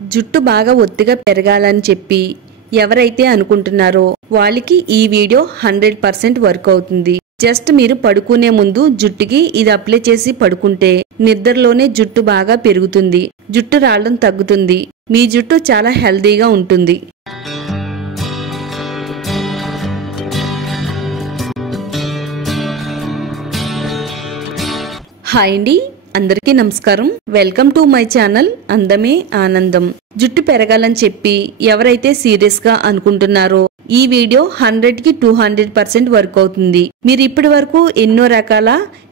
జుట్టు బాగా ఒత్తిగా పెరగాలని చెప్పి ఎవరైతే అనుకుంటున్నారో వాళ్ళకి ఈ వీడియో 100% వర్క్ అవుతుంది. జస్ట్ మీరు పడుకునే ముందు జుట్టుకి ఇది అప్లై చేసి పడుకుంటే నిద్రలోనే జుట్టు బాగా పెరుగుతుంది, జుట్టు రాలడం తగ్గుతుంది, మీ జుట్టు చాలా హెల్దీగా ఉంటుంది. హాయ్ అండి, అందరికీ నమస్కారం. వెల్కమ్ టు మై ఛానల్ అందమే ఆనందం. జుట్టు పెరగాలని చెప్పి ఎవరైతే సీరియస్ గా అనుకుంటున్నారో ఈ వీడియో 100కి 200% వర్క్ అవుతుంది. మీరు ఇప్పటి వరకు ఎన్నో రకాల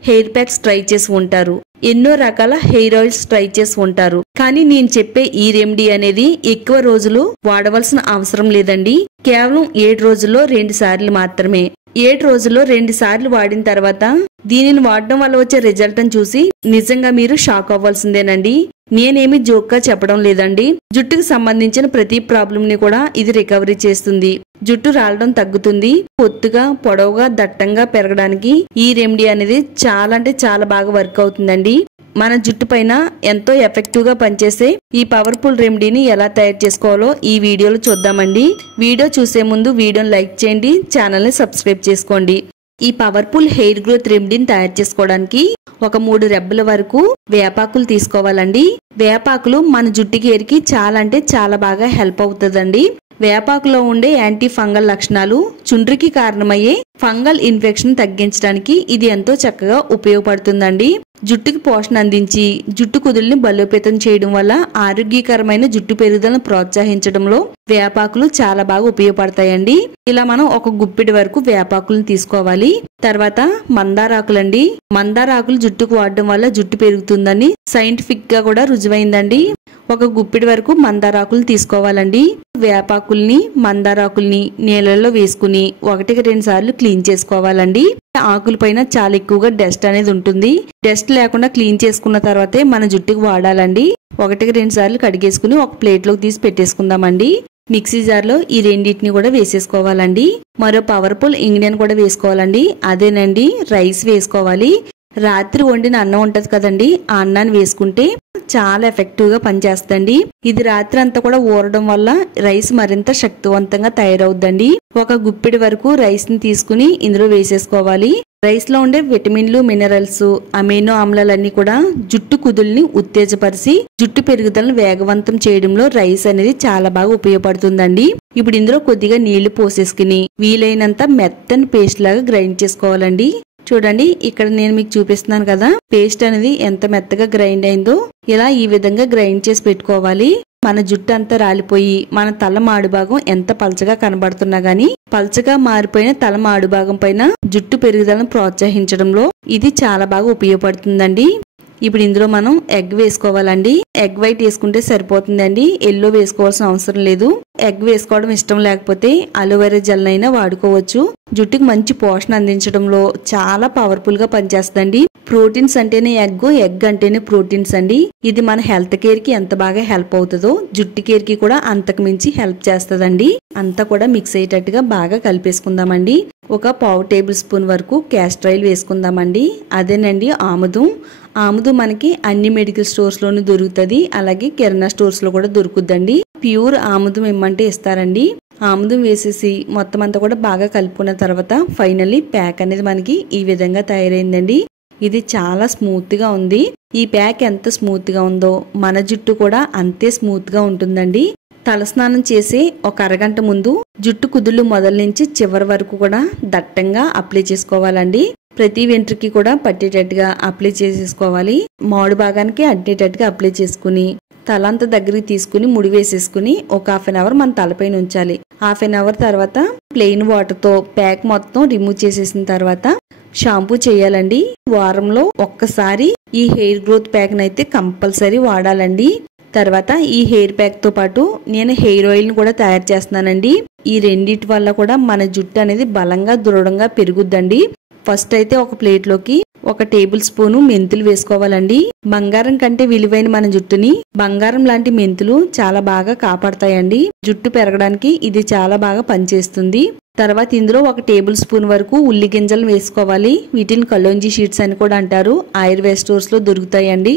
హెయిర్ ప్యాక్స్ ట్రై చేసి ఉంటారు, ఎన్నో రకాల హెయిర్ ఆయిల్స్ ట్రై చేసి ఉంటారు. కానీ నేను చెప్పే ఈ రెమెడీ అనేది ఎక్కువ రోజులు వాడవలసిన అవసరం లేదండి. కేవలం 7 రోజుల్లో 2 సార్లు మాత్రమే. 7 రోజుల్లో 2 సార్లు వాడిన తర్వాత దీనిని వాడడం వల్ల వచ్చే రిజల్ట్ చూసి నిజంగా మీరు షాక్ అవ్వాల్సిందేనండి. నేనేమి జోక్గా చెప్పడం లేదండి. జుట్టుకు సంబంధించిన ప్రతి ప్రాబ్లం ని కూడా ఇది రికవరీ చేస్తుంది. జుట్టు రాలడం తగ్గుతుంది. ఒత్తుగా పొడవుగా దట్టంగా పెరగడానికి ఈ రెమెడీ అనేది చాలా అంటే చాలా బాగా వర్క్ అవుతుందండి. మన జుట్టు పైన ఎంతో ఎఫెక్టివ్ గా పనిచేసే ఈ పవర్ఫుల్ రెమెడీని ఎలా తయారు చేసుకోవాలో ఈ వీడియోలో చూద్దామండి. వీడియో చూసే ముందు వీడియోని లైక్ చేయండి, ఛానల్ ని సబ్స్క్రైబ్ చేసుకోండి. ఈ పవర్ఫుల్ హెయిర్ గ్రోత్ రెమెడీని తయారు చేసుకోవడానికి ఒక 3 రెబ్బల వరకు వేపాకులు తీసుకోవాలండి. వేపాకులు మన జుట్టుకి హెయిర్ కి చాలా అంటే చాలా బాగా హెల్ప్ అవుతుందండి. వేపాకులో ఉండే యాంటీ ఫంగల్ లక్షణాలు చుండ్రికి కారణమయ్యే ఫంగల్ ఇన్ఫెక్షన్ తగ్గించడానికి ఇది ఎంతో చక్కగా ఉపయోగపడుతుందండి. జుట్టుకి పోషణ అందించి జుట్టు కుదుల్ని బలోపేతం చేయడం వల్ల ఆరోగ్యకరమైన జుట్టు పెరుగుదలను ప్రోత్సహించడంలో వేపాకులు చాలా బాగా ఉపయోగపడతాయండి. ఇలా మనం ఒక గుప్పిడి వరకు వేపాకులను తీసుకోవాలి. తర్వాత మందారాకులండి. మందారాకులు జుట్టుకు వాడడం వల్ల జుట్టు పెరుగుతుందని సైంటిఫిక్ గా కూడా రుజువైందండి. ఒక గుప్పిడి వరకు మందారాకులు తీసుకోవాలండి. వేపాకుల్ని మందారాకుల్ని నీళ్ళల్లో వేసుకుని 1కి 2 సార్లు క్లీన్ చేసుకోవాలండి. ఆకుల పైన చాలా ఎక్కువగా డస్ట్ అనేది ఉంటుంది. డస్ట్ లేకుండా క్లీన్ చేసుకున్న తర్వాతే మన జుట్టుకు వాడాలండి. 1కి 2 సార్లు కడిగేసుకుని ఒక ప్లేట్ లోకి తీసి పెట్టేసుకుందామండి. మిక్సీ జార్ లో ఈ రెండింటిని కూడా వేసేసుకోవాలండి. మరో పవర్ఫుల్ ఇంగ్రీడియంట్ కూడా వేసుకోవాలండి. అదేనండి రైస్ వేసుకోవాలి. రాత్రి వండిన అన్నం ఉంటది కదండి, ఆ అన్నాన్ని వేసుకుంటే చాలా ఎఫెక్టివ్ గా పనిచేస్తుందండి. ఇది రాత్రి అంతా కూడా ఊరడం వల్ల రైస్ మరింత శక్తివంతంగా తయారవుద్దండి. ఒక గుప్పిడి వరకు రైస్ ని తీసుకుని ఇందులో వేసేసుకోవాలి. రైస్ లో ఉండే విటమిన్లు, మినరల్స్, అమైనో ఆమ్లాలన్నీ కూడా జుట్టు కుదుల్ని ఉత్తేజపరిచి జుట్టు పెరుగుదలను వేగవంతం చేయడంలో రైస్ అనేది చాలా బాగా ఉపయోగపడుతుందండి. ఇప్పుడు ఇందులో కొద్దిగా నీళ్లు పోసేసుకుని వీలైనంత మెత్తని పేస్ట్ లాగా గ్రైండ్ చేసుకోవాలండి. చూడండి, ఇక్కడ నేను మీకు చూపిస్తున్నాను కదా, పేస్ట్ అనేది ఎంత మెత్తగా గ్రైండ్ అయిందో. ఇలా ఈ విధంగా గ్రైండ్ చేసి పెట్టుకోవాలి. మన జుట్టు అంతా రాలిపోయి మన తల మాడు భాగం ఎంత పల్చగా కనబడుతున్నా గానీ పల్చగా మారిపోయిన తల మాడు భాగం పైన జుట్టు పెరుగుదలను ప్రోత్సహించడంలో ఇది చాలా బాగా ఉపయోగపడుతుందండి. ఇప్పుడు ఇందులో మనం ఎగ్ వేసుకోవాలండి. ఎగ్ వైట్ వేసుకుంటే సరిపోతుందండి, ఎల్లో వేసుకోవాల్సిన అవసరం లేదు. ఎగ్ వేసుకోవడం ఇష్టం లేకపోతే అలోవెరా జెల్ అయినా వాడుకోవచ్చు. జుట్టుకు మంచి పోషణ అందించడంలో చాలా పవర్ఫుల్ గా పనిచేస్తుందండి. ప్రోటీన్స్ అంటేనే ఎగ్ అంటేనే ప్రోటీన్స్ అండి. ఇది మన హెల్త్ కేర్ కి ఎంత బాగా హెల్ప్ అవుతుందో జుట్టు కేర్ కి కూడా అంతకు మించి హెల్ప్ చేస్తుందండి. అంతా కూడా మిక్స్ అయ్యేటట్టుగా బాగా కలిపేసుకుందామండి. ఒక 1/2 టేబుల్ స్పూన్ వరకు క్యాస్టర్ ఆయిల్ వేసుకుందామండి. అదేనండి ఆముదం. ఆముదం మనకి అన్ని మెడికల్ స్టోర్స్ లోనూ దొరుకుతుంది, అలాగే కిరాణా స్టోర్స్ లో కూడా దొరుకుద్దండి. ప్యూర్ ఆముదం ఇమ్మంటే ఇస్తారండి. ఆముదం వేసేసి మొత్తం అంతా కూడా బాగా కలుపుకున్న తర్వాత ఫైనల్లీ ప్యాక్ అనేది మనకి ఈ విధంగా తయారైందండి. ఇది చాలా స్మూత్ గా ఉంది. ఈ ప్యాక్ ఎంత స్మూత్ గా ఉందో మన జుట్టు కూడా అంతే స్మూత్ గా ఉంటుందండి. తలస్నానం చేసి ఒక అరగంట ముందు జుట్టు కుదుళ్ళు మొదల నుంచి చివరి వరకు కూడా దట్టంగా అప్లై చేసుకోవాలండి. ప్రతి వెంట్రుకి కూడా పట్టేటట్టుగా అప్లై చేసేసుకోవాలి. మాడు భాగానికి అడ్డేటట్టుగా అప్లై చేసుకుని తలంతా దగ్గరికి తీసుకుని ముడి వేసేసుకుని ఒక 1/2 అవర్ మన తలపైన ఉంచాలి. 1/2 అవర్ తర్వాత ప్లెయిన్ వాటర్ తో ప్యాక్ మొత్తం రిమూవ్ చేసేసిన తర్వాత షాంపూ చేయాలండి. వారంలో ఒక్కసారి ఈ హెయిర్ గ్రోత్ ప్యాక్ నైతే కంపల్సరీ వాడాలండి. తర్వాత ఈ హెయిర్ ప్యాక్ తో పాటు నేను హెయిర్ ఆయిల్ ని కూడా తయారు చేస్తున్నానండి. ఈ రెండిటి వల్ల కూడా మన జుట్టు అనేది బలంగా దృఢంగా పెరుగుద్దండి. ఫస్ట్ అయితే ఒక ప్లేట్ లోకి 1 టేబుల్ స్పూను మెంతులు వేసుకోవాలండి. బంగారం కంటే విలువైన మన జుట్టుని బంగారం లాంటి మెంతులు చాలా బాగా కాపాడతాయండి. జుట్టు పెరగడానికి ఇది చాలా బాగా పనిచేస్తుంది. తర్వాత ఇందులో 1 టేబుల్ స్పూన్ వరకు ఉల్లి గింజలు వేసుకోవాలి. వీటిని కలోంజీ షీట్స్ అని కూడా అంటారు, ఆయుర్వేద స్టోర్స్ లో దొరుకుతాయండి.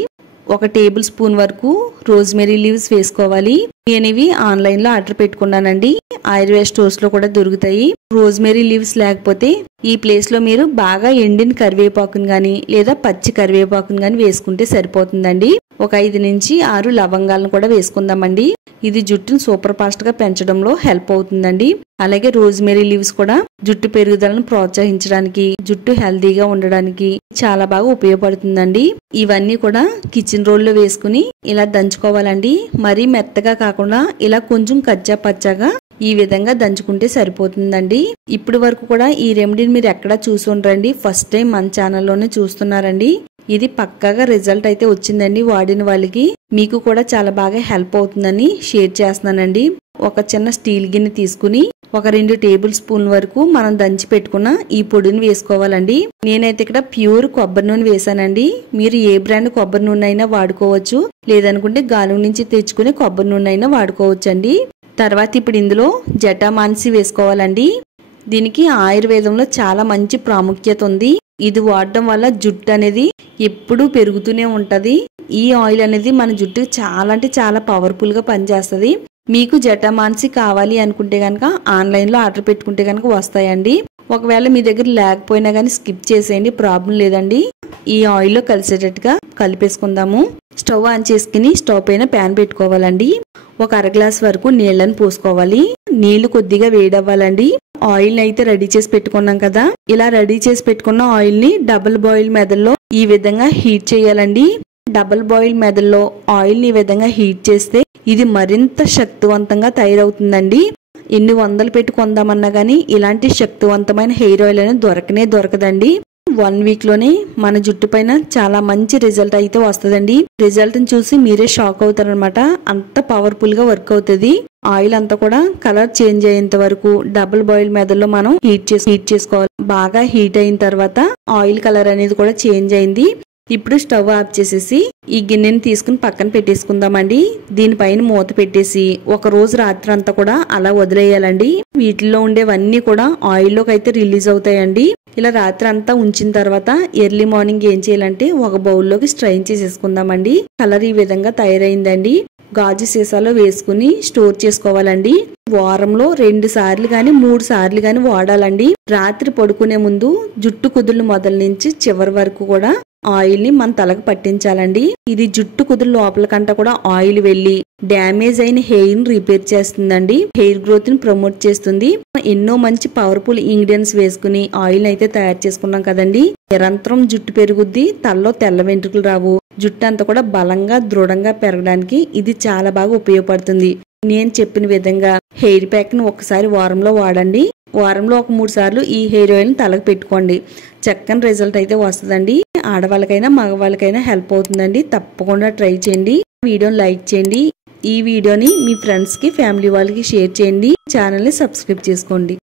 1 టేబుల్ స్పూన్ వరకు రోజ్మెరీ లీవ్స్ వేసుకోవాలి. నేను ఇవి ఆన్లైన్ లో ఆర్డర్ పెట్టుకున్నానండి. ఆయుర్వేద స్టోర్స్ లో కూడా దొరుకుతాయి. రోజ్మెరీ లీవ్స్ లేకపోతే ఈ ప్లేస్ లో మీరు బాగా ఎండిన కరివేపాకును గాని లేదా పచ్చి కరివేపాకును గాని వేసుకుంటే సరిపోతుందండి. ఒక 5 నుంచి 6 లవంగాలను కూడా వేసుకుందామండి. ఇది జుట్టును సూపర్ ఫాస్ట్ గా పెంచడంలో హెల్ప్ అవుతుందండి. అలాగే రోజ్మెరీ లీవ్స్ కూడా జుట్టు పెరుగుదలను ప్రోత్సహించడానికి, జుట్టు హెల్దీగా ఉండడానికి చాలా బాగా ఉపయోగపడుతుందండి. ఇవన్నీ కూడా కిచెన్ రోల్ లో వేసుకుని ఇలా దంచుకోవాలండి. మరీ మెత్తగా కాకుండా ఇలా కొంచెం కచ్చా పచ్చాగా ఈ విధంగా దంచుకుంటే సరిపోతుందండి. ఇప్పటి వరకు కూడా ఈ రెమెడీని మీరు ఎక్కడా చూసి ఉండరండి. ఫస్ట్ టైం మన ఛానల్లోనే చూస్తున్నారండి. ఇది పక్కాగా రిజల్ట్ అయితే వచ్చిందండి. వాడిన వాళ్ళకి మీకు కూడా చాలా బాగా హెల్ప్ అవుతుందని షేర్ చేస్తున్నానండి. ఒక చిన్న స్టీల్ గిన్నె తీసుకుని ఒక 2 టేబుల్ స్పూన్ వరకు మనం దంచి పెట్టుకున్న ఈ పొడిని వేసుకోవాలండి. నేనైతే ఇక్కడ ప్యూర్ కొబ్బరి నూనె వేసానండి. మీరు ఏ బ్రాండ్ కొబ్బరి నూనె అయినా వాడుకోవచ్చు, లేదనుకుంటే గానుగ నుంచి తెచ్చుకునే కొబ్బరి నూనె అయినా వాడుకోవచ్చు అండి. తర్వాత ఇప్పుడు ఇందులో జటామాంసి వేసుకోవాలండి. దీనికి ఆయుర్వేదంలో చాలా మంచి ప్రాముఖ్యత ఉంది. ఇది వాడడం వల్ల జుట్టు అనేది ఎప్పుడూ పెరుగుతూనే ఉంటది. ఈ ఆయిల్ అనేది మన జుట్టుకి చాలా అంటే చాలా పవర్ఫుల్ గా పనిచేస్తుంది. మీకు జటామాంసి కావాలి అనుకుంటే గనక ఆన్లైన్ లో ఆర్డర్ పెట్టుకుంటే గనక వస్తాయండి. ఒకవేళ మీ దగ్గర లేకపోయినా గానీ స్కిప్ చేసేయండి, ప్రాబ్లం లేదండి. ఈ ఆయిల్ లో కలిసేటట్టుగా కలిపేసుకుందాము. స్టవ్ ఆన్ చేసుకుని స్టవ్ పైన ప్యాన్ పెట్టుకోవాలండి. ఒక 1/2 గ్లాస్ వరకు నీళ్లను పోసుకోవాలి. నీళ్లు కొద్దిగా వేడవ్వాలండి. ఆయిల్ అయితే రెడీ చేసి పెట్టుకున్నాం కదా, ఇలా రెడీ చేసి పెట్టుకున్న ఆయిల్ ని డబుల్ బాయిల్ మెథడ్లో ఈ విధంగా హీట్ చేయాలండి. డబుల్ బాయిల్ మెథడ్లో ఆయిల్ ని ఈ విధంగా హీట్ చేస్తే ఇది మరింత శక్తివంతంగా తయారవుతుందండి. ఎన్ని వందలు పెట్టి కొందామన్నా గానీ ఇలాంటి శక్తివంతమైన హెయిర్ ఆయిల్ అనేది దొరకదండి. 1 వీక్ లోనే మన జుట్టు పైన చాలా మంచి రిజల్ట్ అయితే వస్తుందండి. రిజల్ట్ ని చూసి మీరే షాక్ అవుతారనమాట. అంత పవర్ఫుల్ గా వర్క్ అవుతుంది. ఆయిల్ అంతా కూడా కలర్ చేంజ్ అయ్యేంత వరకు డబుల్ బాయిల్ మెథడ్ లో మనం హీట్ చేసుకోవాలి. బాగా హీట్ అయిన తర్వాత ఆయిల్ కలర్ అనేది కూడా చేంజ్ అయింది. ఇప్పుడు స్టవ్ ఆఫ్ చేసేసి ఈ గిన్నెని తీసుకుని పక్కన పెట్టేసుకుందామండి. దీనిపైన మూత పెట్టేసి ఒక రోజు రాత్రి అంతా కూడా అలా వదిలేయాలండి. వీటిల్లో ఉండేవన్నీ కూడా ఆయిల్లోకి అయితే రిలీజ్ అవుతాయండి. ఇలా రాత్రి అంతా ఉంచిన తర్వాత ఎర్లీ మార్నింగ్ ఏం చేయాలంటే ఒక బౌల్లోకి స్ట్రైన్ చేసేసుకుందామండి. కలర్ ఈ విధంగా తయారైందండి. గాజు సీసాలో వేసుకుని స్టోర్ చేసుకోవాలండి. వారంలో 2 సార్లు గాని 3 సార్లు గాని వాడాలండి. రాత్రి పడుకునే ముందు జుట్టు కుదుళ్ళు మొదల నుంచి చివరి వరకు కూడా ఆయిల్ ని మన తలకు పట్టించాలండి. ఇది జుట్టు కుదురు లోపల కంట కూడా ఆయిల్ వెళ్లి డ్యామేజ్ అయిన హెయిర్ ని రిపేర్ చేస్తుందండి. హెయిర్ గ్రోత్ ని ప్రమోట్ చేస్తుంది. ఎన్నో మంచి పవర్ఫుల్ ఇంగ్రీడియంట్స్ వేసుకుని ఆయిల్ అయితే తయారు చేసుకున్నాం కదండి. నిరంతరం జుట్టు పెరుగుద్ది, తలలో తెల్ల వెంట్రుకలు రావు, జుట్టు అంతా కూడా బలంగా దృఢంగా పెరగడానికి ఇది చాలా బాగా ఉపయోగపడుతుంది. నేను చెప్పిన విధంగా హెయిర్ ప్యాక్ ని ఒకసారి వారంలో వాడండి. వారంలో ఒక 3 సార్లు ఈ హెయిర్ ఆయిల్ ని తలకు పెట్టుకోండి. చక్కని రిజల్ట్ అయితే వస్తుందండి. ఆడవాళ్ళకైనా మగవాళ్ళకైనా హెల్ప్ అవుతుందండి. తప్పకుండా ట్రై చేయండి. వీడియోని లైక్ చేయండి. ఈ వీడియోని మీ ఫ్రెండ్స్ కి, ఫ్యామిలీ వాళ్ళకి షేర్ చేయండి. ఛానల్ ని సబ్స్క్రైబ్ చేసుకోండి.